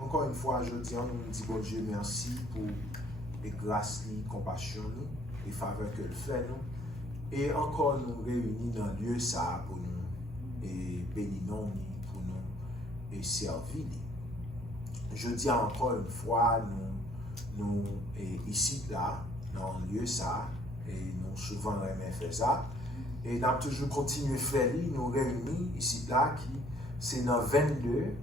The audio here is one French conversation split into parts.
encore une fois, je dis, nous dit bon Dieu merci pour les grâces, les compassions, les faveurs que le fait nous. Et encore nous réunis dans le lieu ça pour nous et bénir nous pour nous et servir. Je dis encore une fois, nous ici là, dans le lieu ça, et nous souvent aimons faire ça. Et nous avons toujours continué à faire, nous réunis ici là, qui c'est dans 22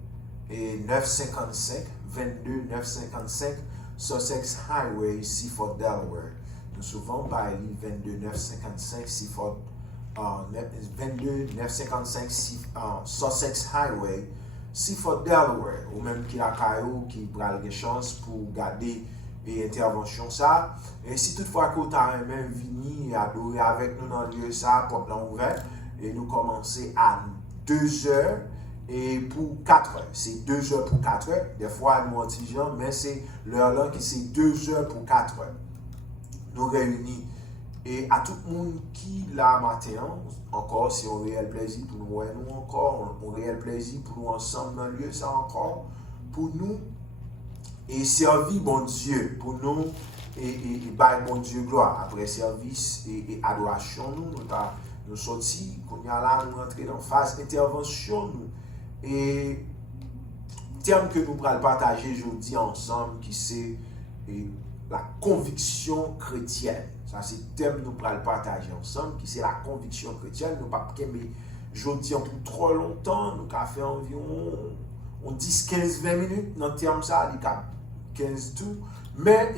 et 955, 22 955 Sussex Highway, Seaford, Delaware. Nous souvent par 22 955 Seaford, 22 955 Sussex Highway, Seaford, Delaware, ou même qui a caillou qui prend des chances pour garder et intervention ça. Et si toutefois que tu as même venu et adorer avec nous dans le lieu ça, porte ouvert, et nous commencer à 2 heures et pour 4 heures. C'est 2 heures pour 4 heures. Des fois, nous antigens, mais c'est l'heure là qui c'est 2 heures pour 4 heures. Nous réunis. Et à tout le monde qui là matin, encore, c'est un réel plaisir pour nous, nous encore, un réel plaisir pour nous ensemble dans le lieu ça encore, pour nous et servir bon Dieu, pour nous et bailler bon Dieu gloire. Après service et adoration, nous sortis, qu'on y a là, nous rentrer dans phase d'intervention, et terme que nous allons partager aujourd'hui ensemble, qui c'est la conviction chrétienne. Ça, c'est le thème que nous allons partager ensemble, qui c'est la conviction chrétienne. Nous pas aujourd'hui pour trop longtemps, nous avons fait environ 10, 15, 20 minutes dans le terme ça, 15 tout. Mais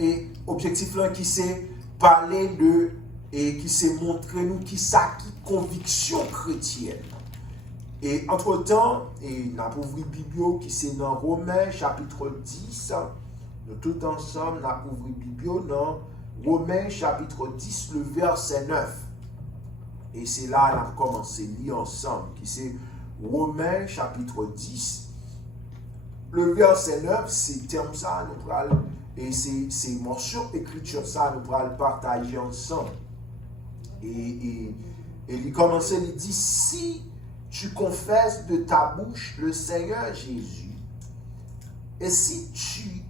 l'objectif là qui c'est parler de et qui c'est montrer nous qui ça qui conviction chrétienne. Et entre-temps, nous avons ouvert la Bible qui c'est dans Romains chapitre 10. Nous tout ensemble, nous avons ouvert la Bible dans Romains chapitre 10, le verset 9. Et c'est là qu'on a commencé à lire ensemble, qui c'est Romains chapitre 10. Le verset 9, c'est terme ça, nous allons, et c'est morceau écriture ça, nous allons partager ensemble. Et il commence, il dit, si tu confesses de ta bouche le Seigneur Jésus, et si tu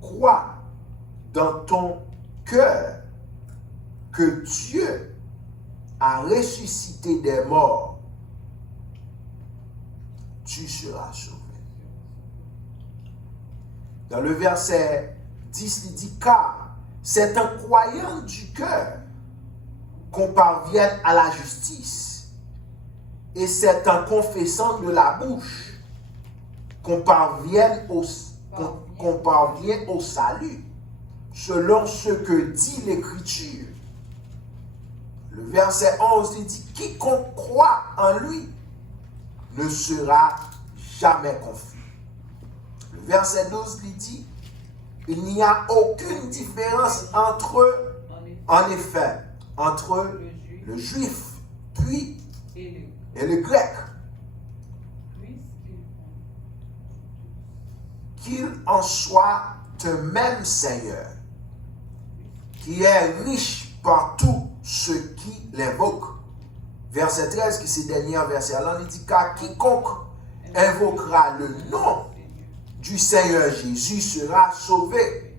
crois dans ton cœur que Dieu a ressuscité des morts, tu seras sauvé. Dans le verset 10, il dit, car c'est en croyant du cœur qu'on parvienne à la justice, et c'est en confessant de la bouche qu'on parvient au salut, selon ce que dit l'Écriture. Le verset 11 il dit, quiconque croit en lui ne sera jamais confus. Le verset 12 il dit, il n'y a aucune différence en effet, entre le juif, puis et le grec, qu'il en soit un même Seigneur, qui est riche par tous ceux qui l'invoquent. Verset 13, qui c'est le dernier verset, alors il dit, car quiconque invoquera le nom du Seigneur Jésus sera sauvé.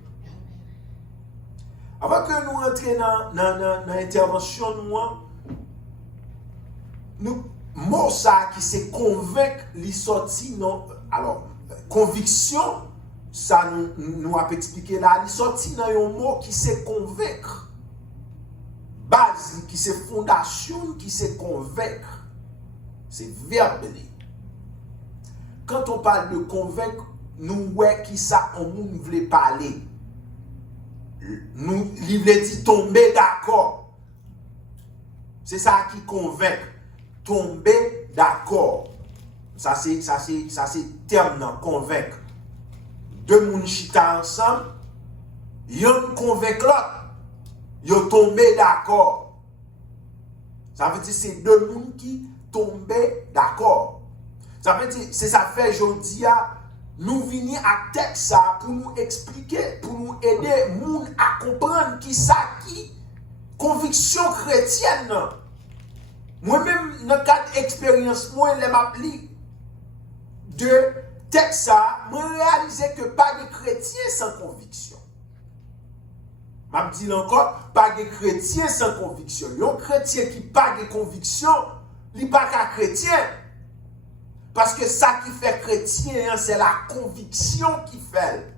Avant que nous entrions dans l'intervention, nous mot ça qui c'est convaincre, les sorties, non. Alors, conviction, ça nous a expliqué là, les sorties dans un mot qui c'est convaincre. Base, qui c'est fondation, qui c'est convaincre. C'est verbe. Quand on parle de convaincre, nous voyons qui ça, on nous voulait parler. Nous, il voulait dire tomber d'accord. C'est ça qui convainc. Tomber d'accord. Ça c'est terme dans convaincre. Deux moun chita ensemble, yon convainc l'autre, yon tombé d'accord. Ça veut dire c'est deux moun qui tombé d'accord. Ça veut dire c'est ça fait aujourd'hui nous venir à texte ça pour nous expliquer, pour nous aider moun à comprendre qui ça qui conviction chrétienne. Moi-même dans cadre expérience moi les m'appli de texte ça, je réalise que pas de chrétien sans conviction. Je dis encore, pas de chrétien sans conviction. Un chrétien qui n'a pas de conviction, il n'est pas qu'un chrétien. Parce que ça qui fait chrétien, c'est la conviction qui fait.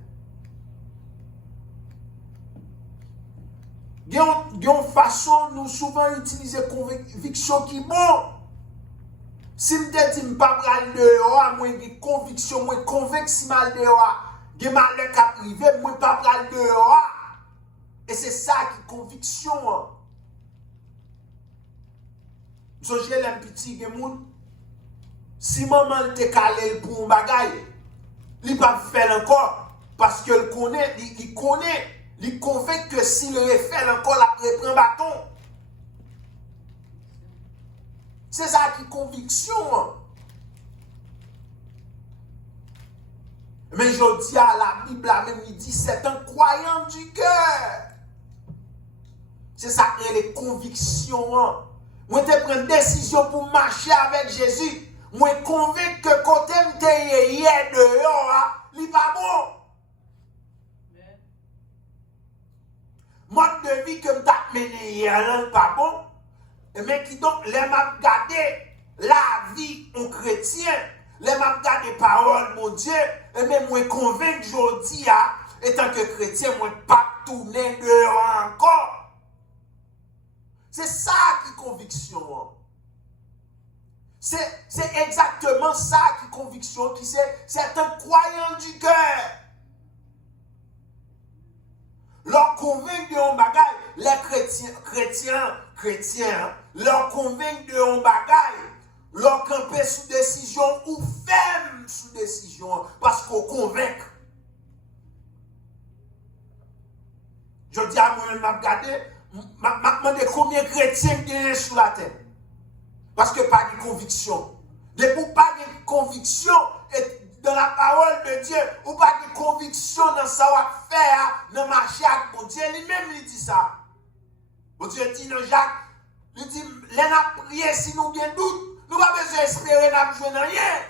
Il y a une façon, nous souvent utiliser conviction qui est bon. Si je te dis que je ne vais pas aller dehors, moi j'ai conviction, moi convaincu si mal dehors, j'ai malheur qui arrive, moi je ne vais pas aller dehors. Et c'est ça qui est conviction. So, j'ai un petit monde. Si maman te calé pour un bagaille, il ne va pas faire encore. Parce qu'il connaît, il convainc que s'il le fait encore, il reprend bâton. C'est ça qui est conviction. Mais je dis à la Bible, même il dit, c'est un croyant du cœur. C'est ça qui est les convictions. Moi, je prends une décision pour marcher avec Jésus. Moi, je suis convaincu que côté je hier dehors, il n'est pas bon. Mode de vie que je mené hier, n'est pas bon. Mais qui donc, les m'a gardé la vie en chrétien, les m'a gardé parole, mon Dieu, et même moi, convaincu aujourd'hui, étant que chrétien, moi, pas tourner dehors encore. C'est ça qui est conviction. C'est exactement ça qui est conviction, qui c'est un croyant du cœur. Leur convainc de un bagage, les chrétiens, leur convainc de un bagage, leur camper sous décision ou ferme sous décision, parce qu'on convainc. Je dis à moi-même, m'a regardé, m'a demandé combien de chrétiens il y a sur la terre. Parce que pas de conviction. Et pour pas de conviction dans la parole de Dieu, ou pas de conviction dans ça va faire, dans marcher avec mon Dieu, lui-même il dit ça. Mon Dieu dit dans Jacques, il dit, les n'a prié si nous avons doute, nous n'avons pas besoin d'espérer, nous n'avons besoin de rien.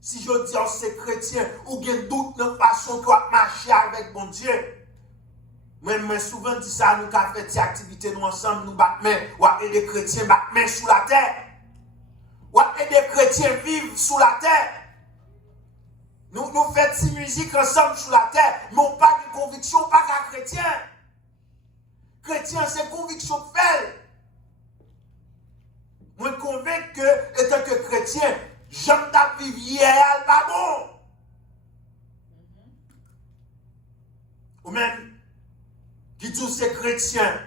Si je dis à ces chrétiens, ou bien doute dans la façon de marcher avec mon Dieu, moi souvent dis ça, nous avons fait des activités nous ensemble, nous battons, ou des chrétiens battent sous la terre. Ou des chrétiens vivent sous la terre. Nous faisons de musique ensemble sous la terre, mais on n'a pas de conviction, pas qu'un chrétien. Chrétien, c'est conviction de fait. Moi, je suis convaincu que, étant que chrétien, j'aime ta vie hier, pas bon. Ou même, qui dit c'est chrétien,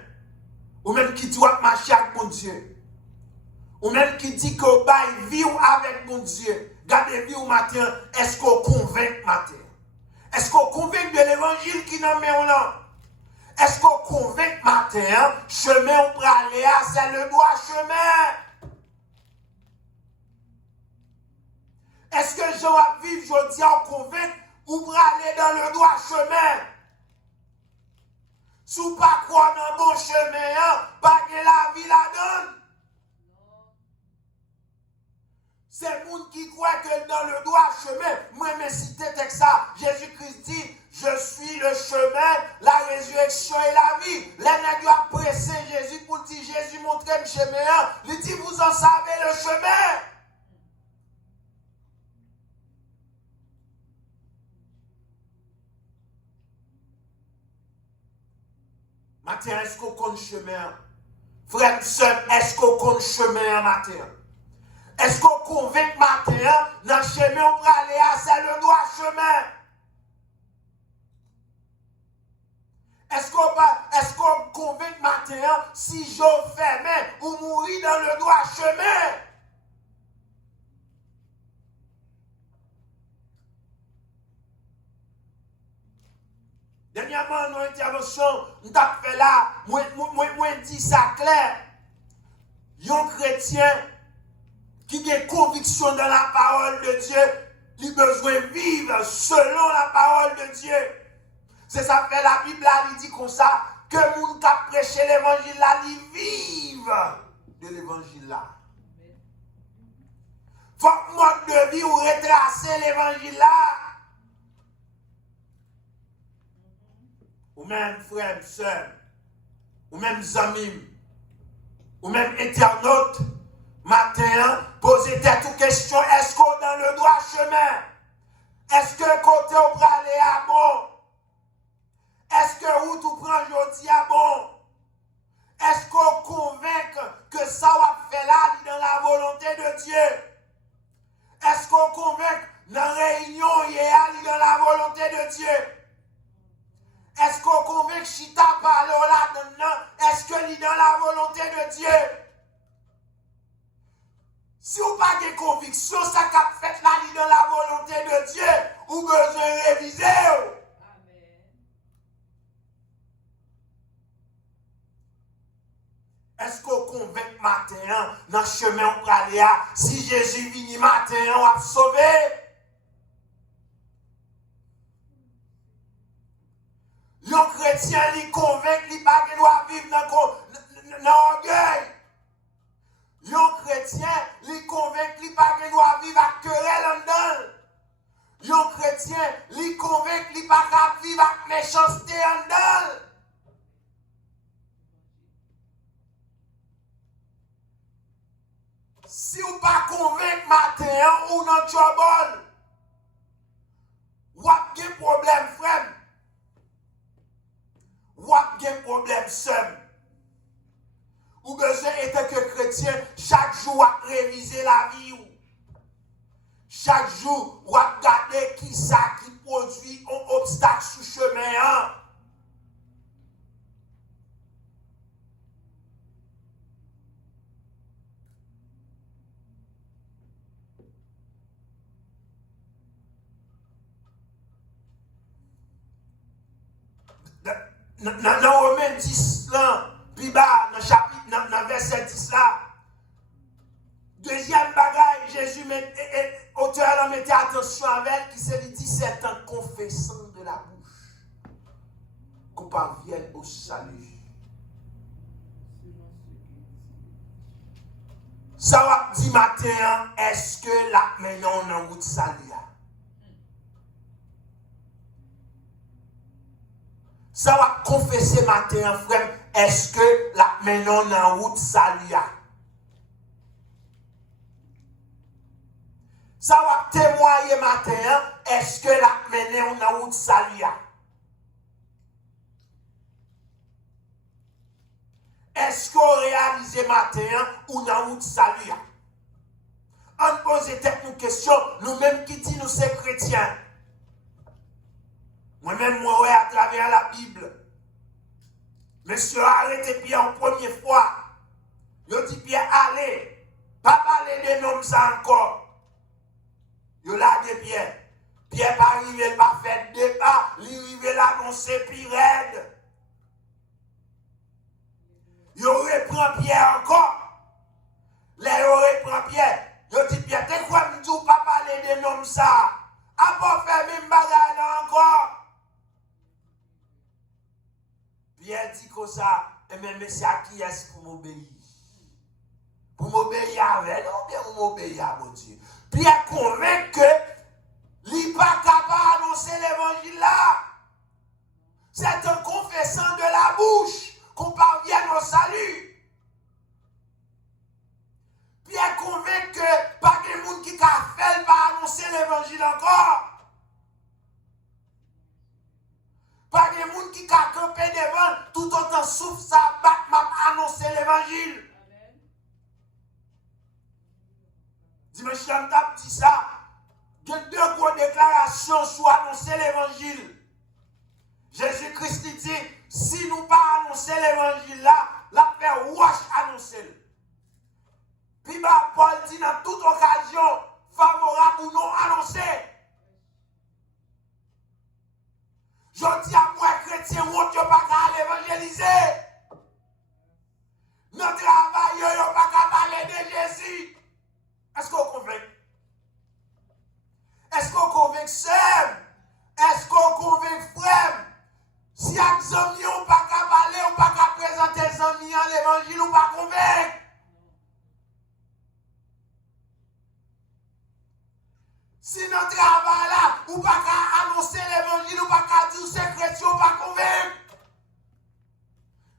ou même qui doit marcher avec mon Dieu, ou même qui dit qu'on va vivre avec mon Dieu. Gardez vie au matin, est-ce qu'on convainc matin? Est-ce qu'on convainc de l'évangile qui nous met en là? Est-ce qu'on convainc matin, chemin on peut aller, c'est le droit chemin? Est-ce que je vais vivre, je dis, on convainc, ou pour aller dans le droit chemin? Si vous ne pas croire dans le bon chemin, pas que la vie la donne. C'est le monde qui croit que dans le droit chemin, moi, je cité texte ça, Jésus-Christ dit, je suis le chemin, la résurrection et la vie. Les nègres ont pressé Jésus pour dire, Jésus montre le chemin. Il dit, vous en savez le chemin. Matin, est-ce qu'on connaît le chemin? Frère, sœur, est-ce qu'on connaît le chemin matin? Est-ce qu'on convainc matin, dans le chemin, on va aller à c'est le droit chemin? Est-ce qu'on convainc matin, si je ferme ou mourir dans le droit chemin? Dernièrement, dans l'intervention, nous avons fait là, moi dis ça clair. Un chrétien qui a conviction dans la parole de Dieu, il a besoin de vivre selon la parole de Dieu. C'est ça que la Bible il dit comme ça, que les gens qui prêchent l'évangile là, ils vivent de l'évangile là. votre mode de vie ou retracer l'évangile là. Ou même frère, sœur, ou même amis, ou même internaute, matin, posez tête aux questions, est-ce qu'on est dans le droit chemin? Est-ce que côté on peut aller à bon? Est-ce que où tout prend aujourd'hui à bon? Est-ce qu'on convainc que ça va faire là dans la volonté de Dieu? Est-ce qu'on convainc dans la réunion hier dans la volonté de Dieu? Est-ce qu'on convainc que Chita parle là-dedans? Est-ce que est dans la volonté de Dieu? Si vous n'avez pas de conviction, ça qu'a fait là dans la volonté de Dieu, vous besoin de réviser. Est-ce qu'on convainc matin dans le chemin pour aller à si Jésus vient matin, on va sauver? Les chrétiens, ils convainquent qu'ils ne doivent pas vivre dans l'orgueil. Les chrétiens, ils convainquent qu'ils ne doivent pas vivre à querelle en dedans. Les chrétiens, ils convainquent qu'ils ne doivent pas vivre avec méchanceté en dedans. Si vous ne pas convaincre matin ou dans trouble, vous avez un problème, frère. Vous avez un problème seul. Vous besoin d'être que chrétien, chaque jour, vous réviser la vie. Chaque jour, vous regardez qui ça qui produit un obstacle sur le chemin. Dans Romains 10, là, puis bas, dans chapitre, dans verset 10 là, deuxième bagaille, Jésus, auteur, mettait attention avec, qui se dit, c'est un confessant de la bouche qu'on parvienne au salut. Ça va dire matin, est-ce que là, maintenant, on a un route salut? Ça va confesser matin, frère, est-ce que là, maintenant, on a en route salut? Ça va témoigner matin, est-ce que là, maintenant, on a en route salut? Est-ce qu'on réalise matin, on a en route salut? On pose une question, nous-mêmes qui disons nous sommes chrétiens. Moi-même, moi, à travers la Bible. Monsieur, arrêtez Pierre en première fois. Il dit Pierre, allez. Pas parler de noms ça encore. Il a dit Pierre. Pierre pas arrivé, il pas fait de pas. Il arrivé l'annoncer puis raide. Il reprend Pierre encore. Là, il reprend Pierre. Il dit Pierre, t'es quoi me dit pas parler de noms ça? A pas faire même bagarre là encore. Pierre dit comme ça, mais c'est à qui est-ce pour m'obéir? Pour m'obéir avec, non, bien pour m'obéir à mon Dieu. Pierre convainc que il n'est pas capable d'annoncer l'évangile là. C'est un confessant de la bouche qu'on parvienne au salut. Pierre convainc que pas de monde qui a fait pas annoncer l'évangile encore. Pas de monde qui a campé devant, tout autant souffle ça, bat, m'a annoncé l'évangile. Dimanche, je dit ça. Il y a deux grosses déclarations sur annoncer l'évangile. Jésus-Christ dit, si nous pas annoncer l'évangile là, la paix wash annoncer. Puis Paul dit dans toute occasion, favorable ou non annoncer. Je dis à moi, chrétien, on ne peut pas l'évangéliser. Notre travail, on ne peut pas parler de Jésus. Est-ce qu'on convainc? Est-ce qu'on convainc sœur? Est-ce qu'on convainc frère? Si les amis n'ont pas qu'à parler, ou pas qu'à présenter les amis à l'évangile, ou pas convaincre? Si dans le travail là, ou pas qu'à annoncer l'évangile, ou pas qu'à dire c'est chrétien, ou pas convaincre.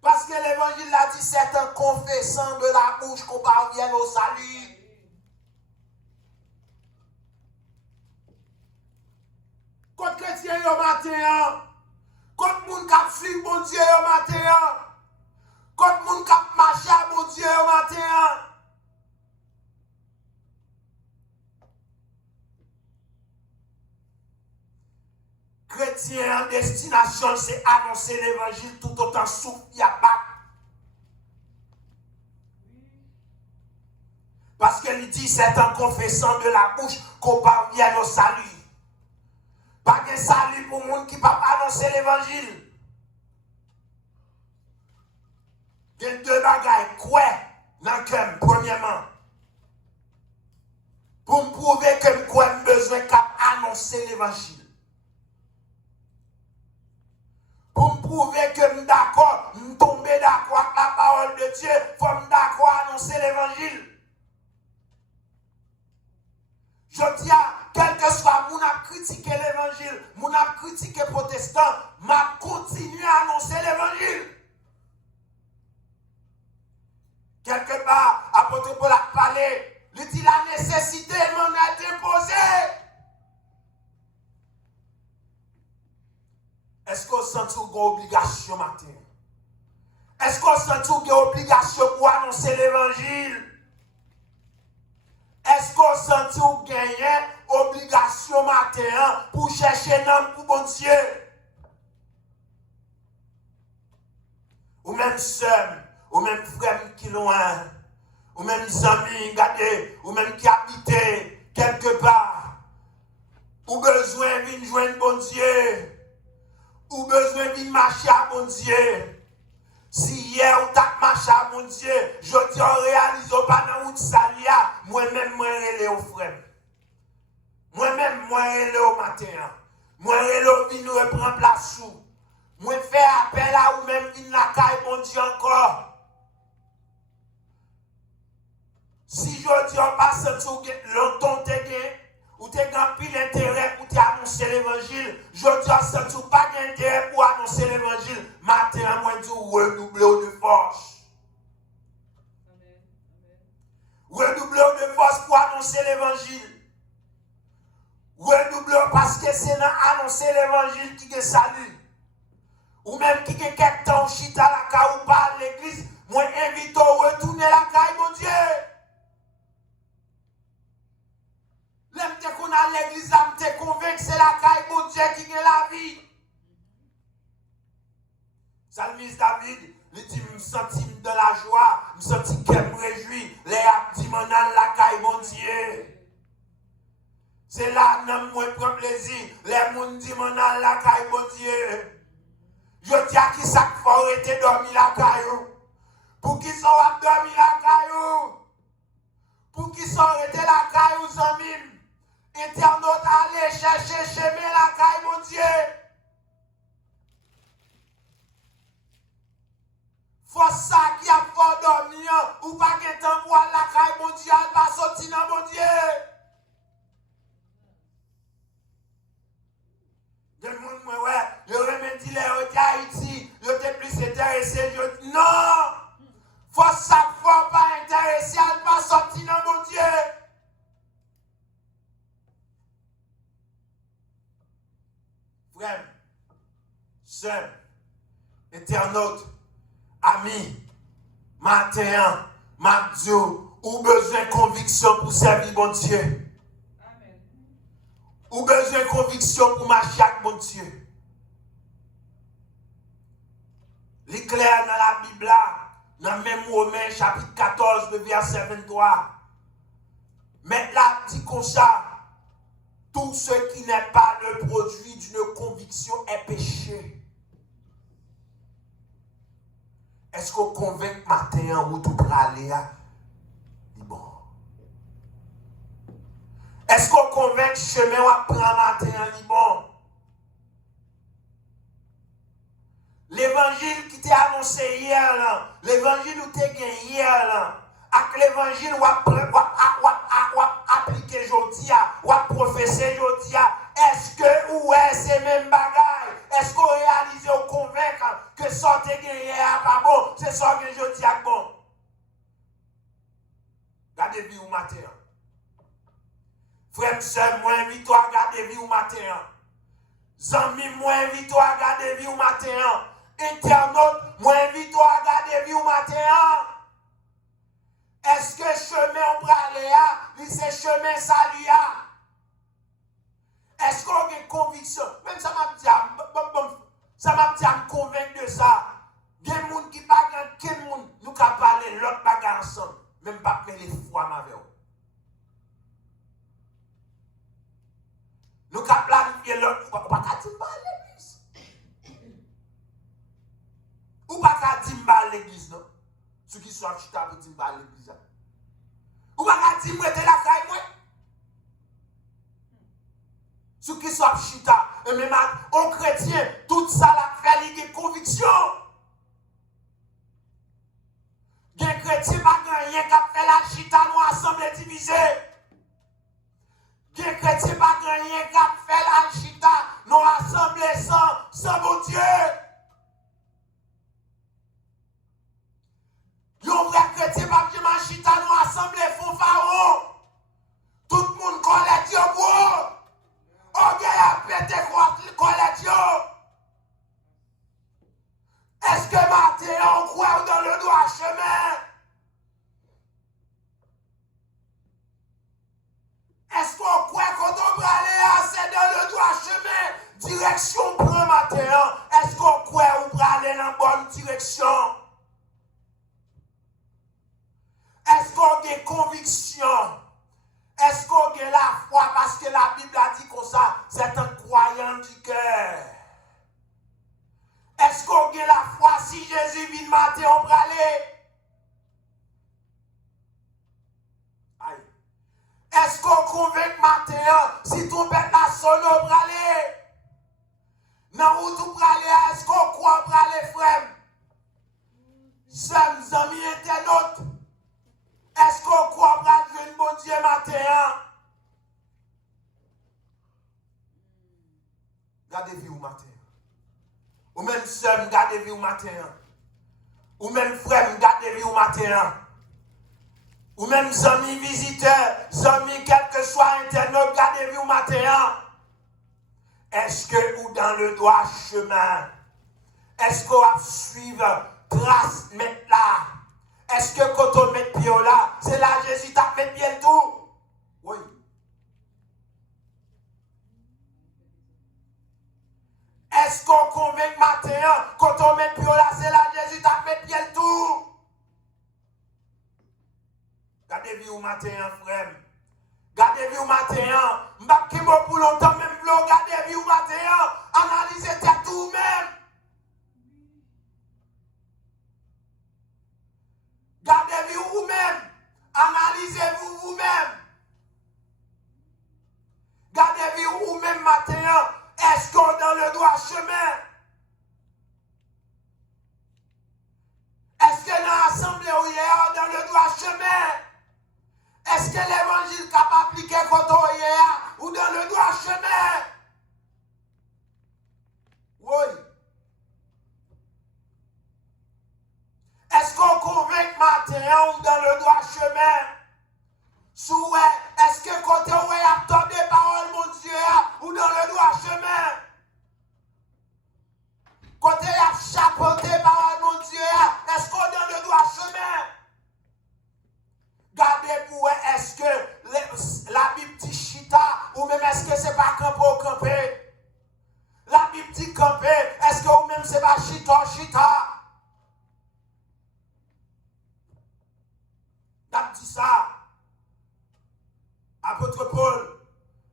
Parce que l'évangile l'a dit, c'est un confessant de la bouche qu'on parvienne au salut. Quand chrétien au matin, quand moun k'ap suivre bon Dieu au matin, quand moun k'ap marcher à bon Dieu au matin. Chrétien en destination, c'est annoncer l'évangile tout autant souffle y a pas. Parce qu'il dit c'est en confessant de la bouche qu'on parvient au salut. Pas de salut pour le monde qui ne peut pas annoncer l'évangile. Il y a deux bagailles. Quoi dans le cœur, premièrement. Pour me prouver que je ai besoin d'annoncer l'évangile. Pour me prouver que je suis d'accord, je suis tombé d'accord avec la parole de Dieu, il faut me d'accord annoncer l'évangile. Je dis à quel que soit mon a critiqué l'évangile, mon a critiqué protestant, m'a continué à annoncer l'évangile. Quelque part, apôtre Paul a parlé, il dit la nécessité m'en a imposée. Est-ce qu'on sent une obligation matin? Est-ce qu'on sent une obligation pour annoncer l'évangile? Est-ce qu'on sent une gagne obligation matin pour chercher un homme pour bon Dieu? Ou même seul, ou même frère qui loin, ou même amis, regardez, ou même qui habitent quelque part, ou besoin de joindre bon Dieu. Ou besoin de marcher à mon Dieu. Si hier ou t'as marché à mon Dieu, je dis on réalise pas dans route salia, moi-même moi relé au frère. Moi-même moi relé au matin. Moi relé au vin reprendre place sous. Moi fait appel à ou même vin la caille mon Dieu encore. Si je dis on passe tout longtemps te gain ou tu as pile intérêt pour annoncer l'évangile, je dis à tu n'as pas d'intérêt pour annoncer l'évangile, matin, moi, je redoubler de force. Redoubler de force pour annoncer l'évangile. Redoubler parce que c'est dans annoncer l'évangile qui est salut. Ou même qui est quelque temps chita la caille ou pas l'église, moi, invite à retourner la caille, mon Dieu. L'aime qu'on a l'église, là, me convaincu que c'est la caille de Dieu qui est la vie. Salmiste David, il dit, me sentis dans la joie, me sentis qu'elle me réjouit. Les abdis m'en a la caille de Dieu. C'est là que moi prends plaisir. Les gens disent m'en a la caille de Dieu. Je dis à qui ça faut arrêter de dormir la caille. Pour qui sont à dormir la caille. Pour qui sont arrêtés la caille aux amis. Internaute, allez chercher chemin la caille, mon Dieu. Faut ça qui a fort dormir, ou pas qu'un temps pour la caille, mon Dieu, elle va sortir dans mon Dieu. De monde, moi, ouais, je remets dit les Haïti, je t'ai plus intéressé, non! Faut ça, faut pas intéressé, elle va sortir dans mon Dieu. Frère, sœur, internaute, ami, matin, Dieu, ou besoin de conviction pour servir bon Dieu. Amen. Ou besoin de conviction pour marcher avec bon Dieu. L'éclair dans la Bible, dans le même Romains, chapitre 14, le verset 23. Mais là, dit comme ça. Tout ce qui n'est pas le produit d'une conviction est péché. Est-ce qu'on convainc matin où tout peut aller à bon? Est-ce qu'on convainc chemin où prend matin bon? L'évangile qui t'est annoncé hier, là, l'évangile où t'es gagné hier, là, avec l'évangile où appliqué aujourd'hui, où professeur jodi est-ce que ou est ces mêmes bagailles? Est-ce qu'on réalise ou convaincre que sortez gagné à pas bon, c'est ça que je dis à bon. Gardez vie ou matin. Frère, sœur, moi invite à garder vie ou matin. Zami, moi invite à garder vie ou matin. Internaute, moi invite à garder vie ou matin. Est-ce que chemin on peut aller à, c'est chemin salut à? Est-ce qu'on a une conviction? Même ça m'a dit, à me convaincre de ça. Il y a des gens qui ne parlent pas, quel monde nous pouvons parler l'autre bagarre ensemble. Même pas que les fois ma vie. Nous pouvons planifier l'autre. Ou pas qu'à dire l'église. Ou pas qu'à dire l'église, non? Ceux qui sont chita pour dire l'église. Ou pas qu'à dire moi, t'es la caille, moi? Ceux qui sont chita, et même en chrétien, tout ça la fait des convictions. Les chrétiens pas rien qui fait la chita nous assemblée divisée. Les chrétiens pas rien qui fait la chita nous assemblée sans bon Dieu. Les vrais chrétiens pas rien chita nous assemblée font pharaon. Tout le monde connaît Dieu pour. On a pété collectio. Est-ce que Matthieu on croit dans le droit chemin? Est-ce qu'on croit qu'on doit aller assez dans le droit chemin? Direction prend Matthieu. Est-ce qu'on croit qu'on va aller dans la bonne direction? Est-ce qu'on a des convictions? Est-ce qu'on a la foi? Parce que la Bible a dit comme ça, c'est un croyant du cœur. Est-ce qu'on a la foi si Jésus vient matin, on va aller? Aïe. Est-ce qu'on convainc matin si tout pète la sonne, on va aller? Non, où tout va aller? Est-ce qu'on croit on va aller, frère? J'aime, amis internautes. Est-ce qu'on croit que Dieu bon Dieu matin? Gardez-vous au matin. Ou même soeur, gardez-vous au matin. Ou même frère, gardez-vous au matin. Ou même amis visiteurs, amis quel que soit internaute, gardez-vous au matin. Est-ce que ou dans le droit chemin? Est-ce qu'on va suivre trace mettre là? Est-ce que quand on met pied là, c'est là Jésus t'a fait bien tout? Oui. Est-ce qu'on convainc matin, quand on met pied là, c'est là Jésus t'a fait bien tout? Gardez-vous au matin, frère. Gardez-vous au matin. M'bakimo pour longtemps, même vlog, gardez-vous au matin. Analysez tout même. Gardez-vous vous-même. Analysez-vous vous-même. Gardez-vous vous-même matin. Est-ce qu'on est dans le droit chemin? Est-ce que dans l'assemblée où il est dans le droit chemin? Est-ce que l'évangile cap appliqué quand on y est ou dans le droit chemin? Oui. Est-ce qu'on convainc matin ou dans le droit chemin? Est-ce que quand on y a entendu des paroles, mon Dieu, ou dans le droit chemin? Quand on y a chapeauté paroles, mon Dieu, est-ce qu'on est dans le droit chemin? Gardez pour est-ce que la Bible dit chita ou même est-ce que c'est pas camper ou camper? La Bible dit camper, est-ce que ou même c'est pas chita? T'as dit ça. Apôtre Paul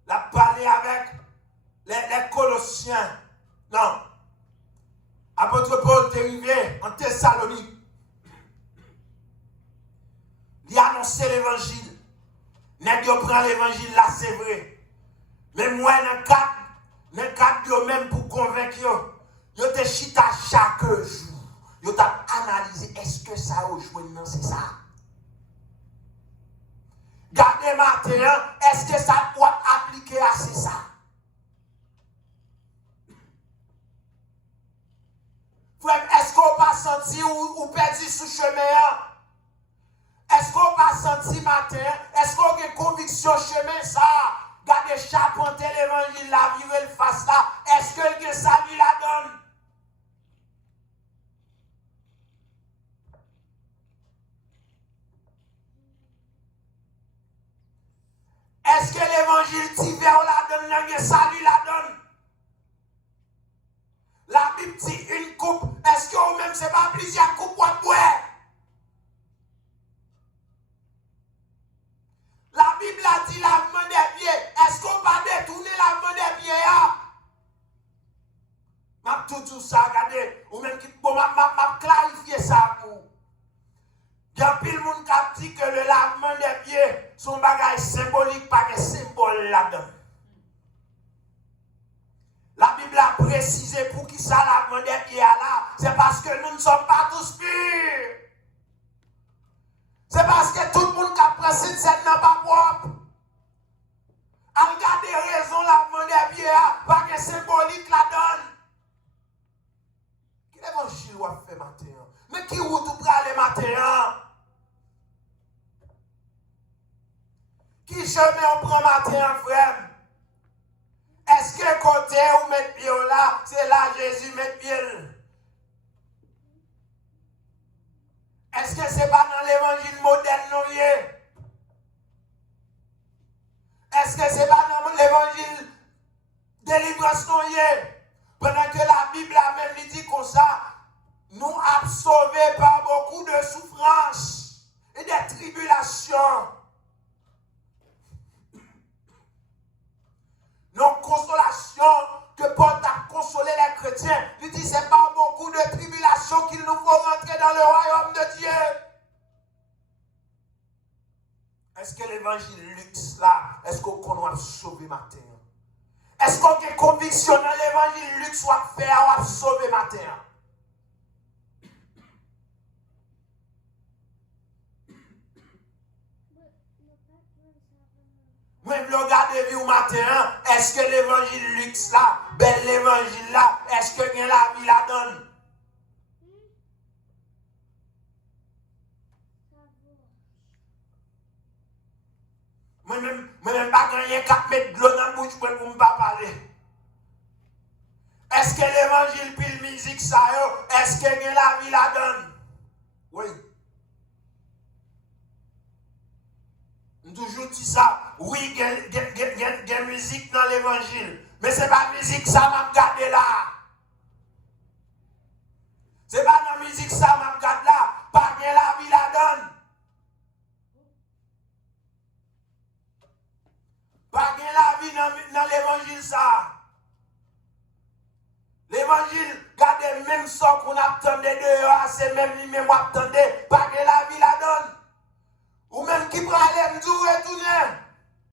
l'a parlé avec les Colossiens. Non. Apôtre Paul est arrivé en Thessalonique. Il a annoncé l'évangile. N'est-ce pas prend l'évangile là, c'est vrai. Mais moi, dans le cadre de même pour convaincre, yo te chita chaque jour. Yo t'a analysé, est-ce que ça a joué? Non, c'est ça. Gardez matin, est-ce que ça doit appliquer à passer ça. Frère, est-ce qu'on pas senti ou perdu sous chemin? Est-ce qu'on pas senti matin? Est-ce qu'on a une conviction chemin ça? Gardez charpenter l'évangile la vivre le face là. Est-ce que le salut la donne? Est-ce que l'évangile divers la donne? Le salut la donne? La Bible dit une coupe. Est-ce que vous-même c'est pas plusieurs coupes pour boire? La Bible a dit lavement des pieds. Est-ce qu'on va détourner lavement des pieds? M'a tout ça, regardez. Ou même qui m'a clarifié ça pour. Il y a pile de monde qui dit que le lavement des pieds, son bagage symbolique, pas de symbole là-dedans. La Bible a précisé pour qui ça lavement des pieds là. C'est parce que nous ne sommes pas tous purs. C'est parce que tout le monde qui a pris cette scène n'est pas propre. À regarder raison lavement des pieds, pas de symbolique là-dedans. Quel évangile vous fait matin? Mais qui vous tout aller matin? Qui chemin on prend matin, frère? Est-ce que côté où mettre pied là, c'est là Jésus met pied? Est-ce que c'est pas dans l'évangile moderne non? Est-ce que c'est pas dans l'évangile délivrance non? Pendant que la Bible a même dit comme ça, nous avons sauvés par beaucoup de souffrances et de tribulations. Nos consolations que Paul a consolé les chrétiens. Il dit c'est pas beaucoup de tribulations qu'il nous faut rentrer dans le royaume de Dieu. Est-ce que l'évangile luxe là, est-ce qu'on va sauver matin? Est-ce qu'on a conviction dans l'évangile luxe soit faire ou va sauver matin? Même le regardez vous matin, est-ce que l'évangile luxe là, ben l'évangile là, est-ce que bien la vie la donne? Moi-même pas gagner 4 mètres de l'eau dans la bouche pour ne pas parler. Est-ce que l'évangile puis la musique ça yo, est-ce que bien la vie la donne? Oui. Toujours dit ça, oui, il y a musique dans l'évangile, mais ce n'est pas musique ça m'a regardé là. Ce n'est pas dans la musique ça m'a regardé là, pas bien la vie la donne. Pas bien la vie dans l'évangile ça. L'évangile, regardez même ça qu'on attendait dehors, c'est même lui-même qu'on attendait, pas bien la vie la donne. Ou même qui prend les m'dou et tout.